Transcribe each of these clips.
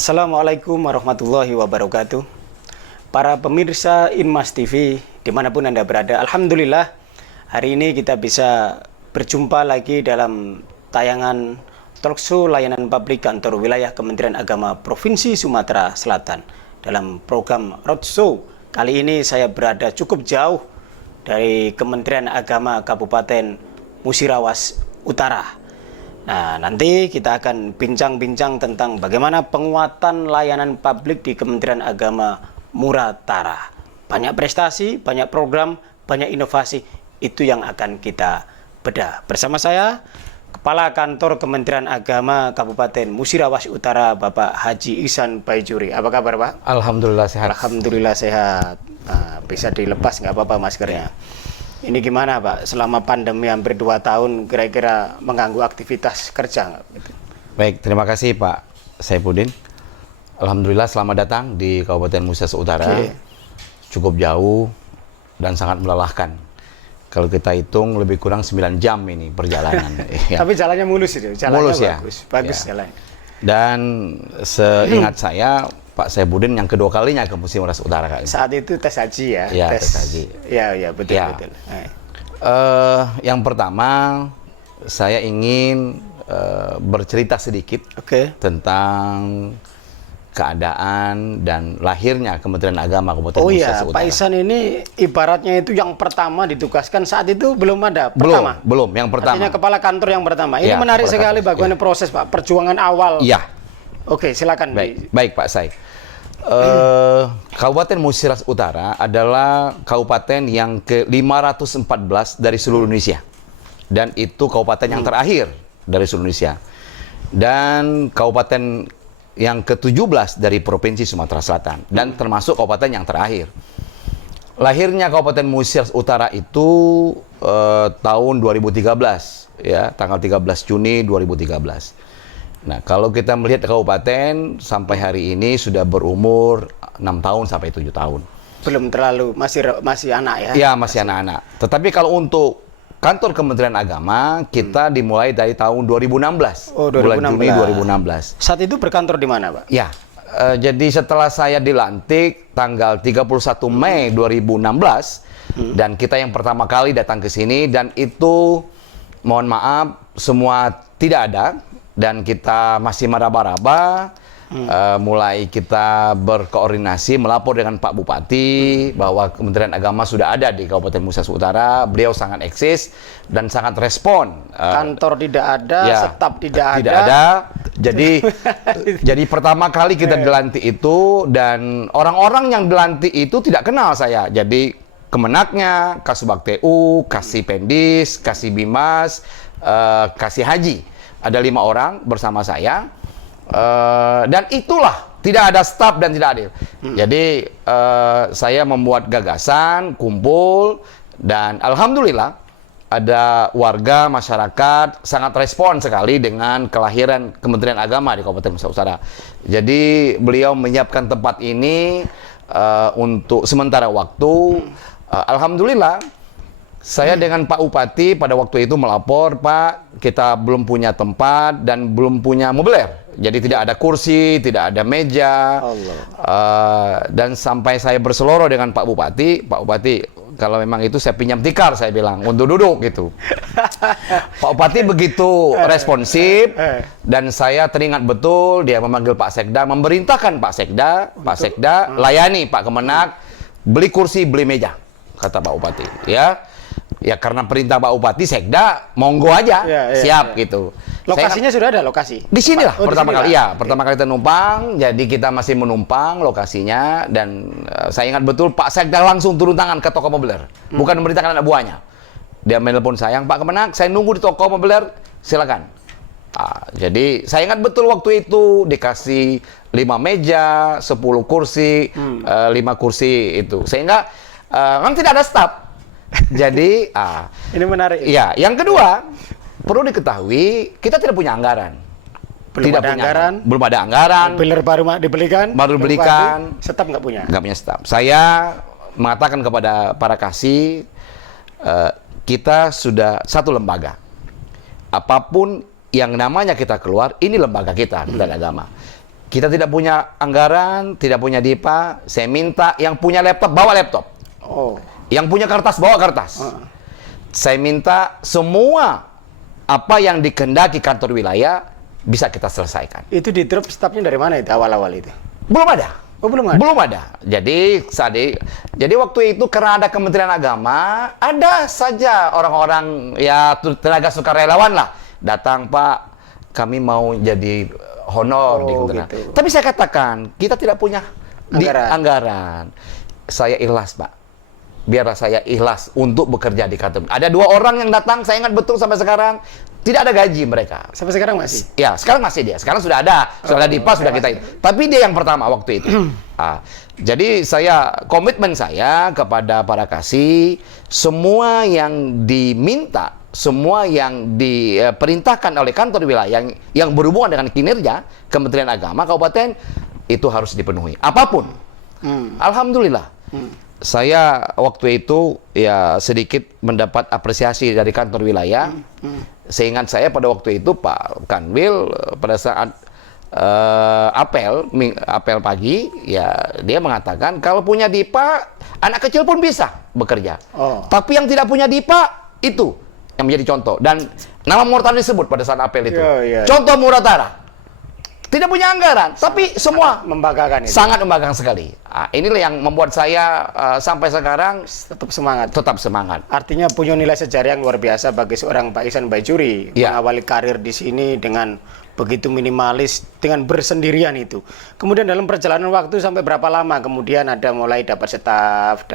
Assalamualaikum warahmatullahi wabarakatuh. Para pemirsa Inmas TV, dimanapun Anda berada, Alhamdulillah hari ini kita bisa berjumpa lagi dalam tayangan talkshow layanan publik kantor wilayah Kementerian Agama Provinsi Sumatera Selatan. Dalam program Roadshow, kali ini saya berada cukup jauh dari Kementerian Agama Kabupaten Musirawas Utara. Nah, nanti kita akan bincang-bincang tentang bagaimana penguatan layanan publik di Kementerian Agama Muratara. Banyak prestasi, banyak program, banyak inovasi, itu yang akan kita bedah. Bersama saya, Kepala Kantor Kementerian Agama Kabupaten Musirawas Utara, Bapak Haji Ihsan Baijuri. Apa kabar, Pak? Alhamdulillah sehat. Alhamdulillah sehat. Nah, bisa dilepas nggak apa-apa maskernya. Ini gimana Pak, selama pandemi hampir 2 tahun kira-kira mengganggu aktivitas kerja nggak? Baik, terima kasih Pak Saifuddin. Alhamdulillah selamat datang di Kabupaten Musirawas Utara. Cukup jauh dan sangat melelahkan. Kalau kita hitung lebih kurang 9 jam ini perjalanan. Ya. Tapi jalannya mulus itu, jalannya mulus, bagus, ya? Bagus ya. jalannya. Dan seingat saya, Pak Saifuddin yang kedua kalinya ke Musirawas Utara Kak. Saat itu tes haji ya? Ya, tes haji. Ya, betul, ya. betul. Yang pertama, saya ingin bercerita sedikit tentang keadaan dan lahirnya Kementerian Agama Kabupaten Musirawas Utara. Pak Ihsan ini ibaratnya itu yang pertama ditugaskan, saat itu belum ada pertama? Belum, yang pertama. Artinya kepala kantor yang pertama. Ini menarik sekali bagaimana proses Pak, perjuangan awal. Iya. Oke, silakan. Baik Pak Sai. Kabupaten Musirawas Utara adalah kabupaten yang ke-514 dari seluruh Indonesia. Dan itu kabupaten yang terakhir dari seluruh Indonesia. Dan kabupaten yang ke-17 dari Provinsi Sumatera Selatan. Dan termasuk kabupaten yang terakhir. Lahirnya Kabupaten Musirawas Utara itu tahun 2013, ya, tanggal 13 Juni 2013. Nah, kalau kita melihat kabupaten sampai hari ini sudah berumur 6 tahun sampai 7 tahun. Belum terlalu, masih anak ya? Iya, masih anak-anak. Tetapi kalau untuk kantor Kementerian Agama, kita dimulai dari tahun 2016. Bulan Juni 2016. Saat itu berkantor di mana, Pak? Ya, jadi setelah saya dilantik tanggal 31 Mei 2016, dan kita yang pertama kali datang ke sini, dan itu, mohon maaf, semua tidak ada. Dan kita masih meraba-raba, mulai kita berkoordinasi, melapor dengan Pak Bupati bahwa Kementerian Agama sudah ada di Kabupaten Musirawas Utara. Beliau sangat eksis dan sangat respon. Kantor tidak ada, ya, staf tidak ada. Jadi pertama kali kita dilantik itu, dan orang-orang yang dilantik itu tidak kenal saya. Jadi Kemenaknya, Kasubag TU, Kasih Pendis, Kasih Bimas, Kasih Haji. Ada 5 orang bersama saya, dan itulah tidak ada staf dan tidak adil. Jadi saya membuat gagasan, kumpul, dan alhamdulillah ada warga masyarakat sangat respon sekali dengan kelahiran Kementerian Agama di Kabupaten Musirawas Utara. Jadi beliau menyiapkan tempat ini untuk sementara waktu. Alhamdulillah. Saya dengan Pak Bupati pada waktu itu melapor, Pak, kita belum punya tempat dan belum punya mobiler. Jadi tidak ada kursi, tidak ada meja. Dan sampai saya berseloroh dengan Pak Bupati, kalau memang itu saya pinjam tikar, saya bilang, untuk duduk gitu. Pak Bupati begitu responsif, dan saya teringat betul, dia memanggil Pak Sekda, memerintahkan Pak Sekda, layani Pak Kemenak, beli kursi, beli meja, kata Pak Bupati. Ya karena perintah Pak Bupati, Sekda monggo aja, siap gitu. Lokasinya sudah ada lokasi? Di sinilah pertama kali ya, pertama kali kita numpang, jadi kita masih menumpang lokasinya, dan saya ingat betul Pak Sekda langsung turun tangan ke toko mobiler, bukan memerintahkan anak buahnya. Dia menelpon saya, Pak Kemenak, saya nunggu di toko mobiler, silakan. Jadi saya ingat betul waktu itu dikasih 5 meja, 10 kursi, 5 kursi itu, sehingga kan tidak ada staf. Jadi, ini menarik. Ya, yang kedua, perlu diketahui kita tidak punya anggaran. Belum ada anggaran. Mobiler baru dibelikan. Staf nggak punya. Nggak punya staf. Saya mengatakan kepada para kasih, kita sudah satu lembaga. Apapun yang namanya kita keluar, ini lembaga kita, Kementerian Agama. kita tidak punya anggaran, tidak punya DIPA, saya minta yang punya laptop, bawa laptop. Oh. Yang punya kertas, bawa kertas. Saya minta semua apa yang dikehendaki kantor wilayah bisa kita selesaikan. Itu di drop stafnya dari mana itu awal-awal itu? Belum ada. Oh, belum ada? Belum ada. Jadi waktu itu karena ada Kementerian Agama, ada saja orang-orang ya tenaga sukarelawan lah datang, Pak, kami mau jadi honor di Kementerian. Gitu. Tapi saya katakan kita tidak punya anggaran. Saya ikhlas, Pak. Biarlah saya ikhlas untuk bekerja di kantor. Ada 2 orang yang datang, saya ingat betul sampai sekarang, tidak ada gaji mereka. Sampai sekarang masih? Ya, sekarang masih dia. Sekarang sudah ada. Sudah DIPA, sudah kita itu. Tapi dia yang pertama waktu itu. Jadi komitmen saya kepada para kasih, semua yang diminta, semua yang diperintahkan oleh kantor wilayah yang berhubungan dengan kinerja Kementerian Agama Kabupaten, itu harus dipenuhi. Apapun. Alhamdulillah. Saya waktu itu ya sedikit mendapat apresiasi dari kantor wilayah. Seingat saya pada waktu itu Pak Kanwil pada saat apel pagi, ya dia mengatakan kalau punya DIPA anak kecil pun bisa bekerja. Tapi yang tidak punya DIPA itu yang menjadi contoh, dan nama Muratara disebut pada saat apel itu. Contoh Muratara. Tidak punya anggaran, tapi semua membanggakan itu. Sangat membanggakan sekali. Inilah yang membuat saya sampai sekarang tetap semangat. Tetap semangat. Artinya punya nilai sejarah yang luar biasa bagi seorang Pak Ihsan Baijuri, mengawali karir di sini dengan begitu minimalis, dengan bersendirian itu. Kemudian dalam perjalanan waktu sampai berapa lama kemudian ada mulai dapat staf,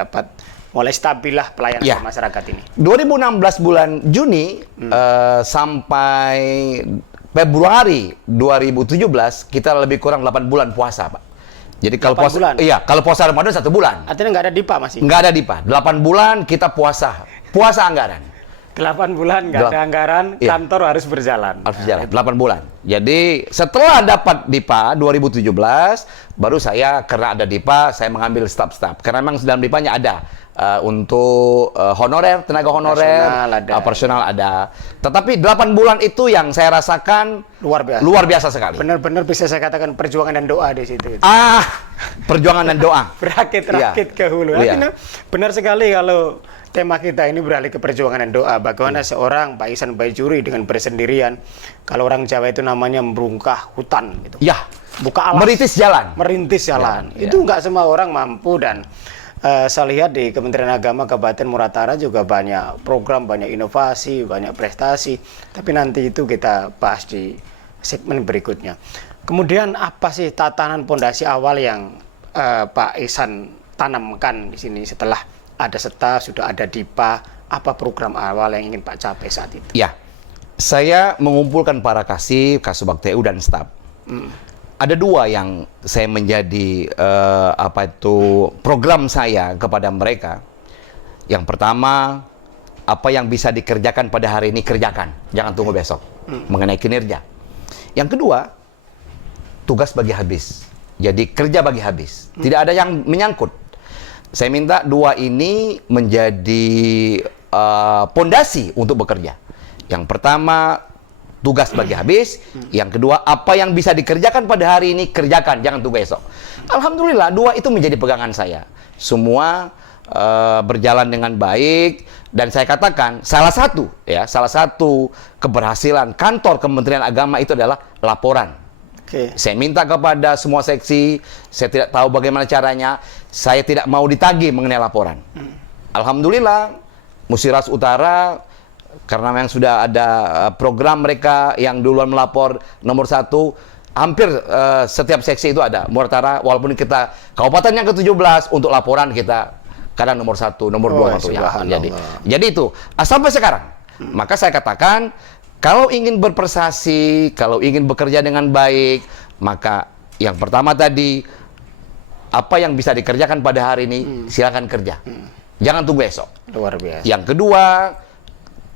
mulai stabil lah pelayanan masyarakat ini. 2016 bulan Juni sampai Februari 2017 kita lebih kurang 8 bulan puasa, Pak. Jadi kalau puasa bulan? Iya, kalau puasa Ramadan 1 bulan. Artinya nggak ada DIPA masih? Nggak ada DIPA. 8 bulan kita puasa anggaran. 8 bulan nggak ada anggaran, kantor harus berjalan. Harus berjalan, 8 bulan. Jadi setelah dapat DIPA 2017, baru saya karena ada DIPA, saya mengambil staf-staf. Karena memang dalam DIPA-nya ada untuk honorer, tenaga honorer, operasional ada. Tetapi 8 bulan itu yang saya rasakan luar biasa sekali. Benar-benar bisa saya katakan perjuangan dan doa di situ. Perjuangan dan doa. Berakit ke hulu. Artinya benar sekali kalau tema kita ini beralih ke perjuangan dan doa. Bagaimana seorang Pak Ihsan Baijuri dengan bersendirian, kalau orang Jawa itu namanya merungkah hutan gitu. Buka alas. Merintis jalan. Itu nggak semua orang mampu, dan saya lihat di Kementerian Agama Kabupaten Muratara juga banyak program, banyak inovasi, banyak prestasi. Tapi nanti itu kita bahas di segmen berikutnya. Kemudian apa sih tatanan pondasi awal yang Pak Ihsan tanamkan di sini setelah ada staf, sudah ada DIPA? Apa program awal yang ingin Pak capai saat itu? Ya, saya mengumpulkan para Kasubag TU dan staf. Ada 2 yang saya menjadi program saya kepada mereka. Yang pertama, apa yang bisa dikerjakan pada hari ini kerjakan, jangan tunggu besok. Mengenai kinerja. Yang kedua, tugas bagi habis. Jadi kerja bagi habis. Tidak ada yang menyangkut. Saya minta 2 ini menjadi pondasi untuk bekerja. Yang pertama, tugas bagi habis. Yang kedua, apa yang bisa dikerjakan pada hari ini kerjakan, jangan tunggu esok. Alhamdulillah 2 itu menjadi pegangan saya. Semua berjalan dengan baik, dan saya katakan salah satu keberhasilan kantor Kementerian Agama itu adalah laporan. Saya minta kepada semua seksi, saya tidak tahu bagaimana caranya, saya tidak mau ditagih mengenai laporan. Alhamdulillah Musiras Utara, karena memang sudah ada program mereka yang duluan melapor nomor 1, hampir setiap seksi itu ada. Muratara, walaupun kita kabupaten yang ke-17, untuk laporan kita kadang nomor 1, nomor 2. Jadi itu, sampai sekarang. Maka saya katakan, kalau ingin berprestasi, kalau ingin bekerja dengan baik, maka yang pertama tadi, apa yang bisa dikerjakan pada hari ini, silakan kerja. Jangan tunggu esok. Luar biasa. Yang kedua,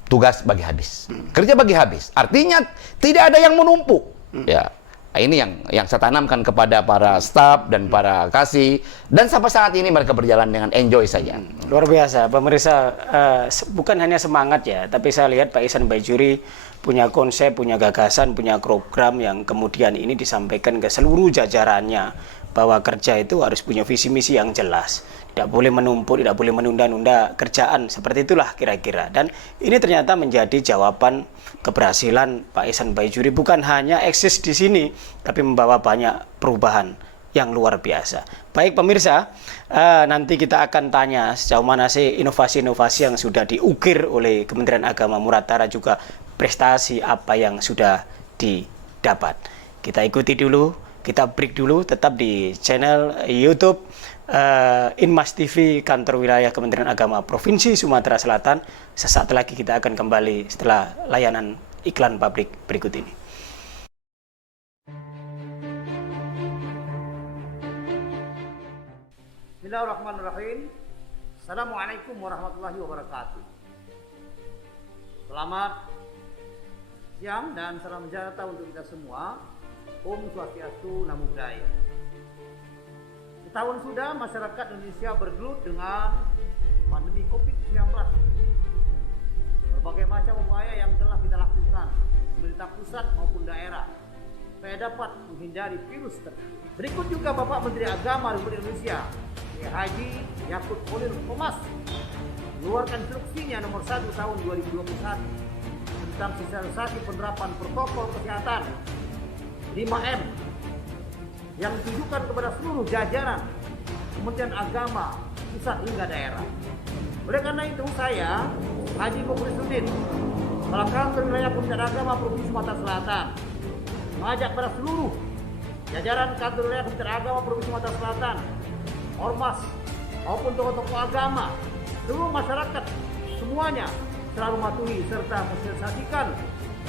tugas bagi habis. Kerja bagi habis. Artinya tidak ada yang menumpuk. Ya. Nah, ini yang saya tanamkan kepada para staf dan para kasih, dan sampai saat ini mereka berjalan dengan enjoy saja. Luar biasa, pemirsa. Bukan hanya semangat ya, tapi saya lihat Pak Ihsan Baijuri punya konsep, punya gagasan, punya program yang kemudian ini disampaikan ke seluruh jajarannya, bahwa kerja itu harus punya visi misi yang jelas, tidak boleh menumpuk, tidak boleh menunda-nunda kerjaan, seperti itulah kira-kira. Dan ini ternyata menjadi jawaban keberhasilan Pak Ihsan Baijuri, bukan hanya eksis di sini, tapi membawa banyak perubahan yang luar biasa. Baik pemirsa, nanti kita akan tanya sejauh mana sih inovasi-inovasi yang sudah diukir oleh Kementerian Agama Muratara, juga prestasi apa yang sudah didapat. Kita ikuti dulu, kita break dulu, tetap di channel YouTube Inmas TV Kantor Wilayah Kementerian Agama Provinsi Sumatera Selatan. Sesaat lagi kita akan kembali setelah layanan iklan publik berikut ini. Bismillahirrahmanirrahim. Assalamualaikum warahmatullahi wabarakatuh. Selamat siang dan salam sejahtera untuk kita semua. Om Swastiastu, Namo Buddhaya. Setahun sudah masyarakat Indonesia bergelut dengan pandemi COVID-19. Berbagai macam upaya yang telah kita lakukan, pemerintah pusat maupun daerah, supaya dapat menghindari virus tersebut. Berikut juga Bapak Menteri Agama Republik Indonesia, Haji Yakut Khalil Qomas, mengeluarkan instruksinya nomor 1 tahun 2021 tentang sosialisasi penerapan protokol kesehatan 5M yang ditujukan kepada seluruh jajaran Kementerian Agama pusat hingga daerah. Oleh karena itu saya, Haji Mukhlisuddin, Kepala Kantor Wilayah Kementerian Agama Provinsi Sumatera Selatan, mengajak pada seluruh jajaran Kantor Wilayah Kementerian Agama Provinsi Sumatera Selatan, ormas maupun tokoh-tokoh agama, seluruh masyarakat semuanya selalu mematuhi serta mensosialisasikan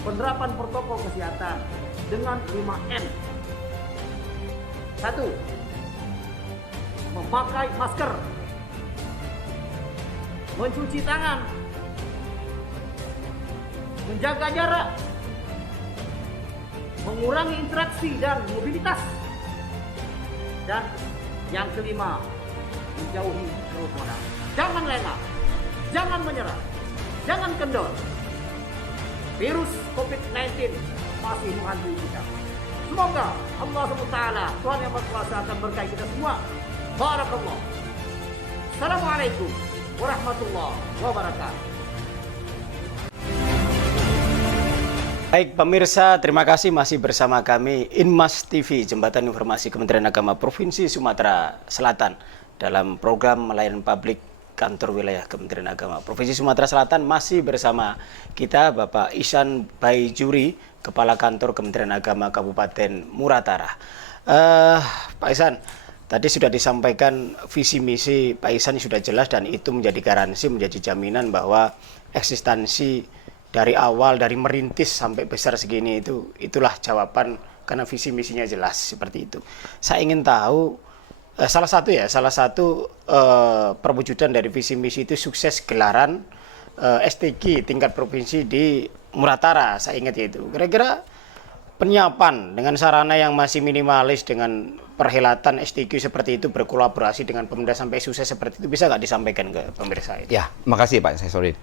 penerapan protokol kesehatan dengan 5M. 1. Memakai masker, mencuci tangan, menjaga jarak, mengurangi interaksi dan mobilitas, dan yang kelima, menjauhi kerumunan. Jangan lengah, jangan menyerah, jangan kendor. Virus COVID-19 masih menghantui kita. Semoga Allah SWT, Tuhan Yang Maha Kuasa, akan berkahi kita semua. Barakallah. Assalamualaikum warahmatullahi wabarakatuh. Baik pemirsa, terima kasih masih bersama kami Inmas TV, Jembatan Informasi Kementerian Agama Provinsi Sumatera Selatan, dalam program Layanan Publik Kantor Wilayah Kementerian Agama Provinsi Sumatera Selatan. Masih bersama kita Bapak Ihsan Baijuri, Kepala Kantor Kementerian Agama Kabupaten Muratara. Pak Ihsan, tadi sudah disampaikan visi misi Pak Ihsan sudah jelas, dan itu menjadi garansi, menjadi jaminan bahwa eksistensi dari awal, dari merintis sampai besar segini itulah jawaban, karena visi misinya jelas seperti itu. Saya ingin tahu salah satu perwujudan dari visi misi itu sukses gelaran STQ tingkat provinsi di Muratara, saya ingat itu. Kira-kira penyiapan dengan sarana yang masih minimalis, dengan perhelatan STQ seperti itu, berkolaborasi dengan Pemda sampai sukses seperti itu, bisa nggak disampaikan ke pemirsa itu? Ya, makasih Pak, saya sorry.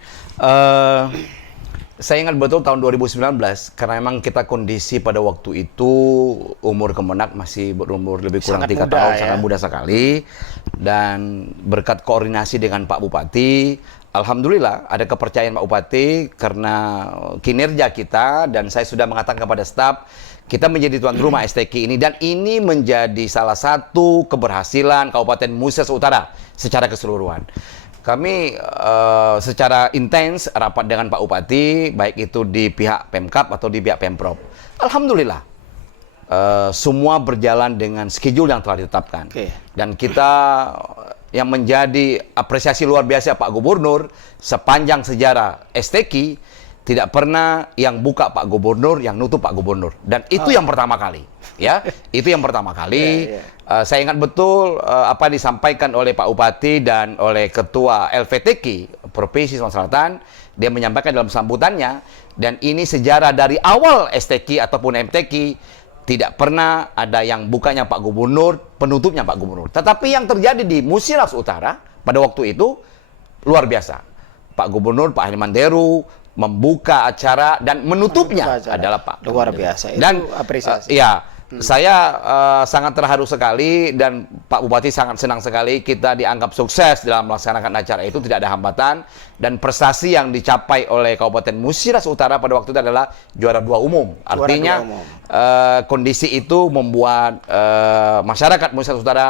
Saya ingat betul tahun 2019, karena memang kita kondisi pada waktu itu umur Kemenak masih berumur lebih kurang 3 tahun, ya? sangat muda sekali. Dan berkat koordinasi dengan Pak Bupati, alhamdulillah ada kepercayaan Pak Bupati karena kinerja kita, dan saya sudah mengatakan kepada staf, kita menjadi tuan rumah STQ ini, dan ini menjadi salah satu keberhasilan Kabupaten Musi Utara secara keseluruhan. Kami secara intens rapat dengan Pak Bupati, baik itu di pihak Pemkab atau di pihak Pemprov. Alhamdulillah, semua berjalan dengan schedule yang telah ditetapkan. Dan kita yang menjadi apresiasi luar biasa Pak Gubernur, sepanjang sejarah STQ, tidak pernah yang buka Pak Gubernur, yang nutup Pak Gubernur. Dan itu yang pertama kali. Ya, itu yang pertama kali. Saya ingat betul apa disampaikan oleh Pak Bupati dan oleh Ketua LVTQ Provinsi Sumatera Selatan. Dia menyampaikan dalam sambutannya, dan ini sejarah dari awal STQ ataupun MTQ, tidak pernah ada yang bukanya Pak Gubernur, penutupnya Pak Gubernur. Tetapi yang terjadi di Musirawas Utara pada waktu itu luar biasa. Pak Gubernur, Pak Herman Deru membuka acara dan menutupnya adalah Pak luar Gubernur. biasa. Itu Dan apresiasi. ya, saya sangat terharu sekali dan Pak Bupati sangat senang sekali kita dianggap sukses dalam melaksanakan acara itu, tidak ada hambatan, dan prestasi yang dicapai oleh Kabupaten Musirawas Utara pada waktu itu adalah juara 2 umum. Artinya kondisi itu membuat masyarakat Musirawas Utara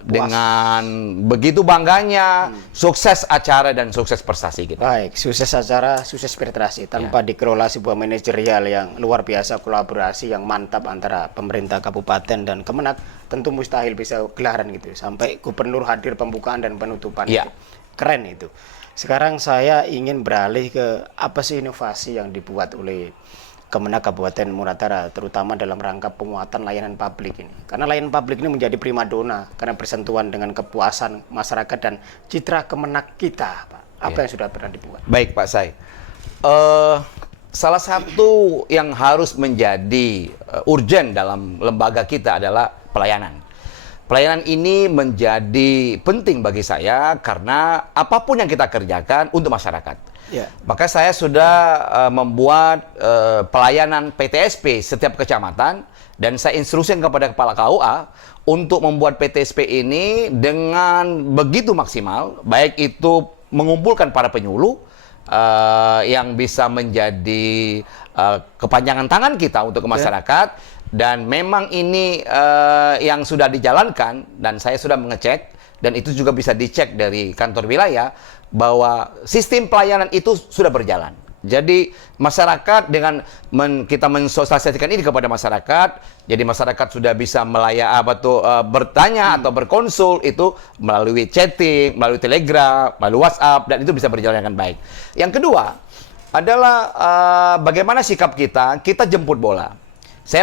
dengan begitu bangganya sukses acara dan sukses prestasi kita. Baik, sukses acara, sukses prestasi tanpa dikelola sebuah manajerial yang luar biasa, kolaborasi yang mantap antara pemerintah kabupaten dan Kemenak, tentu mustahil bisa gelaran gitu sampai gubernur hadir pembukaan dan penutupan. Itu keren itu. Sekarang saya ingin beralih ke apa sih inovasi yang dibuat oleh Kemenak Kabupaten Muratara, terutama dalam rangka penguatan layanan publik ini. Karena layanan publik ini menjadi primadona karena bersentuhan dengan kepuasan masyarakat dan citra Kemenak kita, Pak. Apa yang sudah pernah dibuat? Baik, Pak Sai. Salah satu yang harus menjadi urgent dalam lembaga kita adalah pelayanan. Pelayanan ini menjadi penting bagi saya karena apapun yang kita kerjakan untuk masyarakat. Maka saya sudah membuat pelayanan PTSP setiap kecamatan dan saya instruksikan kepada Kepala KUA untuk membuat PTSP ini dengan begitu maksimal, baik itu mengumpulkan para penyuluh yang bisa menjadi kepanjangan tangan kita untuk masyarakat, dan memang ini yang sudah dijalankan dan saya sudah mengecek dan itu juga bisa dicek dari kantor wilayah bahwa sistem pelayanan itu sudah berjalan. Jadi masyarakat dengan kita mensosialisasikan ini kepada masyarakat, jadi masyarakat sudah bisa bertanya atau berkonsul itu melalui chatting, melalui Telegram, melalui WhatsApp, dan itu bisa berjalan dengan baik. Yang kedua adalah bagaimana sikap kita jemput bola. Saya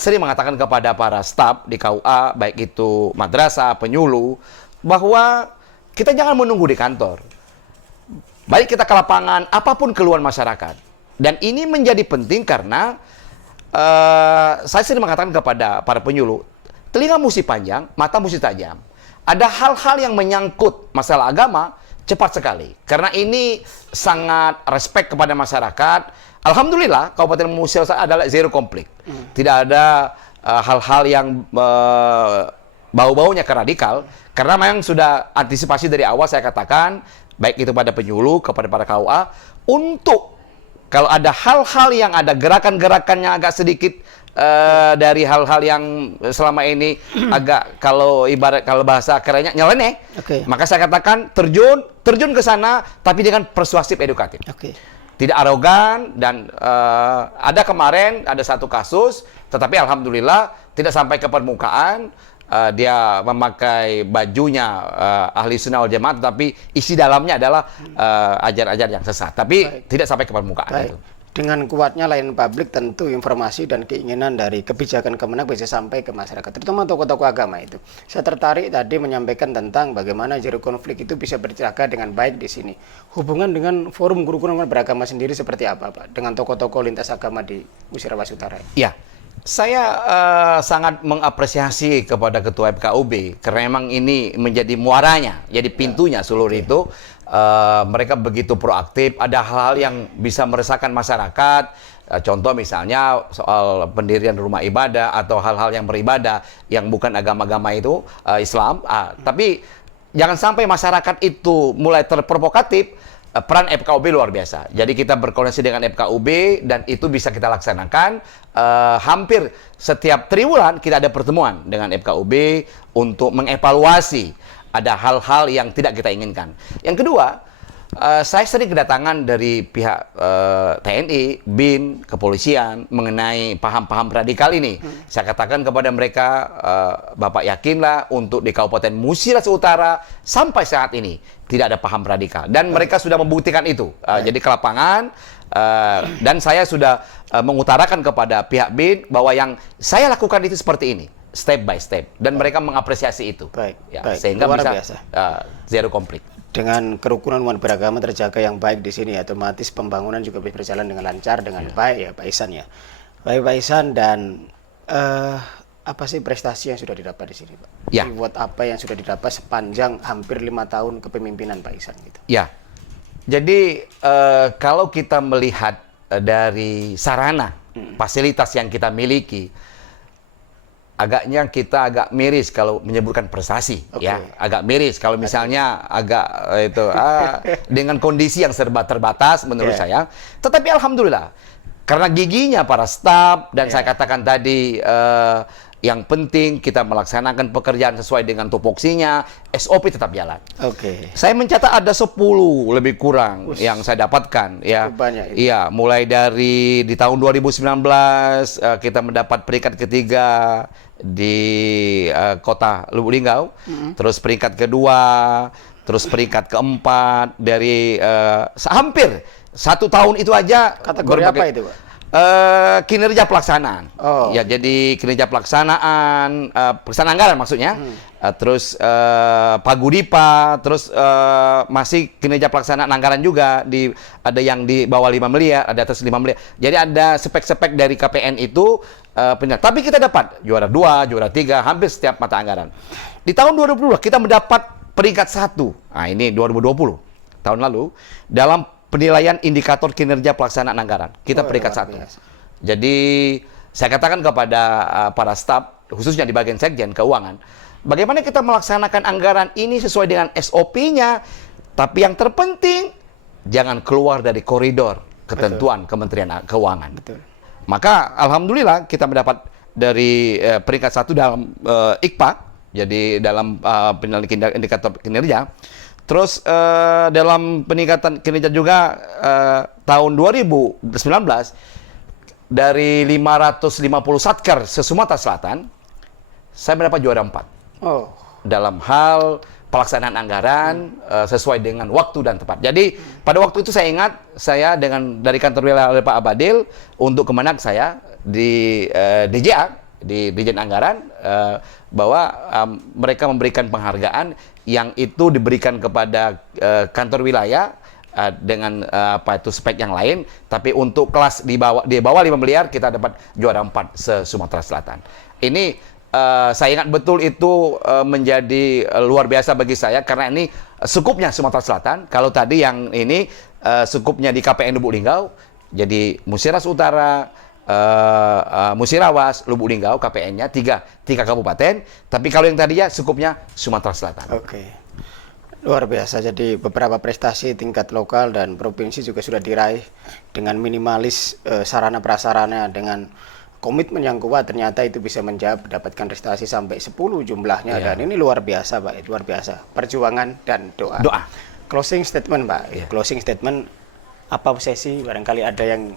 sering mengatakan kepada para staf di KUA, baik itu madrasah, penyuluh, bahwa kita jangan menunggu di kantor. Baik kita ke lapangan, apapun keluhan masyarakat. Dan ini menjadi penting karena saya sering mengatakan kepada para penyuluh, telinga mesti panjang, mata mesti tajam. Ada hal-hal yang menyangkut masalah agama, cepat sekali. Karena ini sangat respect kepada masyarakat. Alhamdulillah, Kabupaten Musirawas adalah zero konflik. Tidak ada hal-hal yang bau-baunya ke radikal. Karena memang sudah antisipasi dari awal saya katakan, baik itu pada penyuluh, kepada para KUA, untuk kalau ada hal-hal yang ada gerakan-gerakannya agak sedikit dari hal-hal yang selama ini agak kalau bahasa kerennya nyeleneh, maka saya katakan terjun ke sana tapi dengan persuasif edukatif. Tidak arogan dan ada kemarin ada satu kasus, tetapi alhamdulillah tidak sampai ke permukaan. Dia memakai bajunya ahli sunnah wal jamaah, tapi isi dalamnya adalah ajar-ajar yang sesat. Tapi tidak sampai ke permukaan. Itu. Dengan kuatnya layanan publik, tentu informasi dan keinginan dari kebijakan Kemenak bisa sampai ke masyarakat, terutama tokoh-tokoh agama itu. Saya tertarik tadi menyampaikan tentang bagaimana zero konflik itu bisa berjaga dengan baik di sini. Hubungan dengan forum guru-guru beragama sendiri seperti apa, Pak? Dengan tokoh-tokoh lintas agama di Musirawas Utara. Ya. Saya sangat mengapresiasi kepada Ketua FKUB karena memang ini menjadi muaranya, jadi pintunya seluruh itu. Mereka begitu proaktif, ada hal-hal yang bisa meresahkan masyarakat. Contoh misalnya soal pendirian rumah ibadah atau hal-hal yang beribadah yang bukan agama-agama itu Islam. Tapi jangan sampai masyarakat itu mulai terprovokatif. Peran FKUB luar biasa. Jadi kita berkoordinasi dengan FKUB dan itu bisa kita laksanakan. Hampir setiap triwulan kita ada pertemuan dengan FKUB untuk mengevaluasi ada hal-hal yang tidak kita inginkan. Yang kedua, saya sering kedatangan dari pihak TNI, BIN, kepolisian mengenai paham-paham radikal ini. Saya katakan kepada mereka, Bapak yakinlah untuk di Kabupaten Musirawas Utara sampai saat ini tidak ada paham radikal. Dan mereka sudah membuktikan itu. Jadi ke lapangan, dan saya sudah mengutarakan kepada pihak BIN bahwa yang saya lakukan itu seperti ini. Step by step. Dan mereka mengapresiasi itu. Sehingga bisa zero konflik. Dengan kerukunan umat beragama terjaga yang baik di sini, otomatis pembangunan juga bisa berjalan dengan lancar, dengan baik ya Pak Ihsan ya. Baik Pak Ihsan, dan apa sih prestasi yang sudah didapat di sini, Pak? Ya. Reward apa yang sudah didapat sepanjang hampir 5 tahun kepemimpinan Pak Ihsan gitu? Ya, jadi kalau kita melihat dari sarana, fasilitas yang kita miliki, agaknya kita agak miris kalau menyebutkan prestasi, ya. Agak miris kalau misalnya agak dengan kondisi yang serba terbatas menurut saya. Tetapi alhamdulillah, karena giginya para staf dan saya katakan tadi yang penting kita melaksanakan pekerjaan sesuai dengan tupoksinya, SOP tetap jalan. Saya mencatat ada 10 lebih kurang yang saya dapatkan, ya. Banyak Iya, mulai dari di tahun 2019 kita mendapat peringkat ketiga di kota Lubuk Linggau, terus peringkat kedua, terus peringkat keempat dari hampir 1 tahun itu aja. Kategori apa itu, Pak? Kinerja pelaksanaan. Ya, jadi kinerja pelaksanaan, pelaksanaan anggaran maksudnya. Terus Pagudipa, terus masih kinerja pelaksanaan anggaran juga, ada yang di bawah 5 miliar, ada atas 5 miliar. Jadi ada spek-spek dari KPN itu tapi kita dapat juara 2, juara 3 hampir setiap mata anggaran. Di tahun 2022 kita mendapat peringkat 1. Nah, ini 2020 tahun lalu dalam penilaian indikator kinerja pelaksanaan anggaran. Kita peringkat 1. Jadi saya katakan kepada para staf, khususnya di bagian sekjen keuangan, bagaimana kita melaksanakan anggaran ini sesuai dengan SOP-nya, tapi yang terpenting jangan keluar dari koridor ketentuan Kementerian Keuangan. Maka alhamdulillah kita mendapat dari peringkat 1 dalam IKPA, jadi dalam penilaian indikator kinerja. Terus dalam peningkatan kinerja juga tahun 2019 dari 550 satker se-Sumatera Selatan, saya mendapat juara 4. Dalam hal pelaksanaan anggaran sesuai dengan waktu dan tepat. Jadi pada waktu itu saya ingat, saya dari kantor wilayah oleh Pak Abadil untuk kemenang saya di DJA, di Dirjen Anggaran, bahwa mereka memberikan penghargaan yang itu diberikan kepada kantor wilayah dengan spek yang lain, tapi untuk kelas di bawah 5 miliar kita dapat juara 4 se-Sumatera Selatan. Ini saya ingat betul itu menjadi luar biasa bagi saya karena ini skupnya Sumatera Selatan. Kalau tadi yang ini skupnya di KPN Lubuk Linggau, jadi Musirawas Utara, Musirawas, Lubuk Linggau, KPN-nya tiga kabupaten. Tapi kalau yang tadinya skupnya Sumatera Selatan. Luar biasa. Jadi beberapa prestasi tingkat lokal dan provinsi juga sudah diraih dengan minimalis sarana prasarana, dengan komitmen yang kuat. Ternyata itu bisa mendapatkan prestasi sampai 10 jumlahnya. Dan ini luar biasa, Pak. Luar biasa. Perjuangan dan doa. Closing statement, Pak. Closing statement, apa obsesi? Barangkali ada yang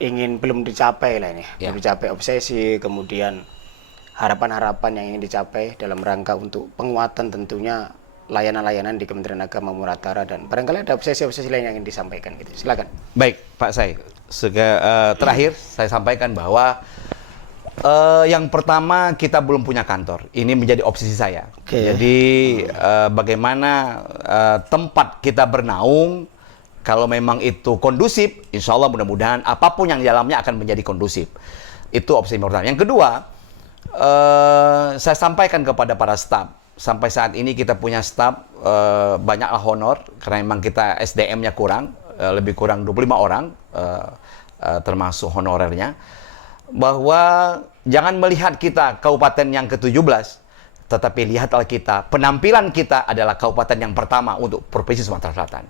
ingin belum dicapai lah ini. Belum dicapai obsesi, kemudian harapan-harapan yang ingin dicapai dalam rangka untuk penguatan tentunya layanan-layanan di Kementerian Agama Muratara, dan barangkali ada obsesi-obsesi lain yang ingin disampaikan gitu. Silakan. Baik, Pak Say. Terakhir saya sampaikan bahwa yang pertama, kita belum punya kantor. Ini menjadi obsesi saya. Jadi bagaimana tempat kita bernaung, kalau memang itu kondusif, insya Allah mudah-mudahan apapun yang di dalamnya akan menjadi kondusif. Itu opsi pertama. Yang kedua, saya sampaikan kepada para staf, sampai saat ini kita punya staf banyaklah honor, karena memang kita SDM-nya kurang, lebih kurang 25 orang, termasuk honorernya, bahwa jangan melihat kita kabupaten yang ke-17, tetapi lihatlah kita, penampilan kita adalah kabupaten yang pertama untuk Provinsi Sumatera Selatan.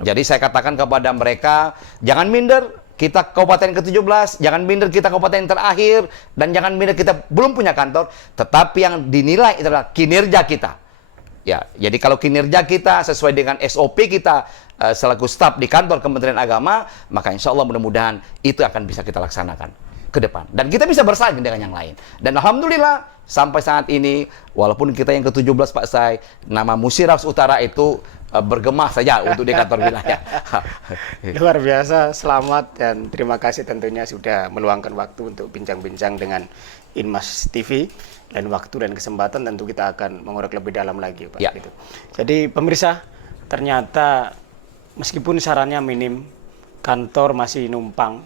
Jadi saya katakan kepada mereka, jangan minder, kita kabupaten ke-17, jangan minder kita kabupaten yang terakhir, dan jangan minder kita belum punya kantor, tetapi yang dinilai adalah kinerja kita. Ya, jadi kalau kinerja kita sesuai dengan SOP kita selaku staf di kantor Kementerian Agama, maka insya Allah mudah-mudahan itu akan bisa kita laksanakan ke depan. Dan kita bisa bersaing dengan yang lain. Dan alhamdulillah, sampai saat ini, walaupun kita yang ke-17 Pak Say, nama Musirawas Utara itu bergema saja untuk di kantor wilayah. Luar biasa, selamat dan terima kasih tentunya sudah meluangkan waktu untuk bincang-bincang dengan Inmas TV, dan waktu dan kesempatan tentu kita akan mengorek lebih dalam lagi, Pak. Gitu. Jadi pemirsa, ternyata meskipun sarannya minim, kantor masih numpang,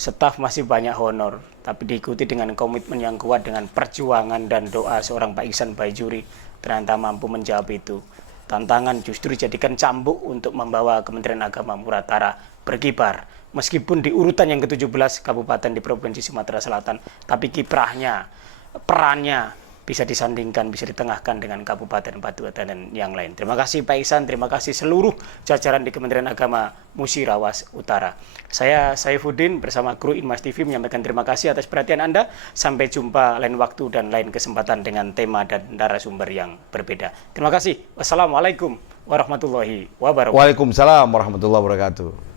staf masih banyak honor, tapi diikuti dengan komitmen yang kuat dengan perjuangan dan doa seorang Pak Ihsan Baijuri ternyata mampu menjawab itu. Tantangan justru dijadikan cambuk untuk membawa Kementerian Agama Muratara berkibar. Meskipun di urutan yang ke-17 kabupaten di Provinsi Sumatera Selatan, tapi kiprahnya, perannya bisa disandingkan, bisa ditengahkan dengan Kabupaten Batu dan yang lain. Terima kasih Pak Ihsan, terima kasih seluruh jajaran di Kementerian Agama Musirawas Utara. Saya Saifuddin bersama kru Inmas TV menyampaikan terima kasih atas perhatian Anda. Sampai jumpa lain waktu dan lain kesempatan dengan tema dan narasumber yang berbeda. Terima kasih. Wassalamualaikum warahmatullahi wabarakatuh. Waalaikumsalam warahmatullahi wabarakatuh.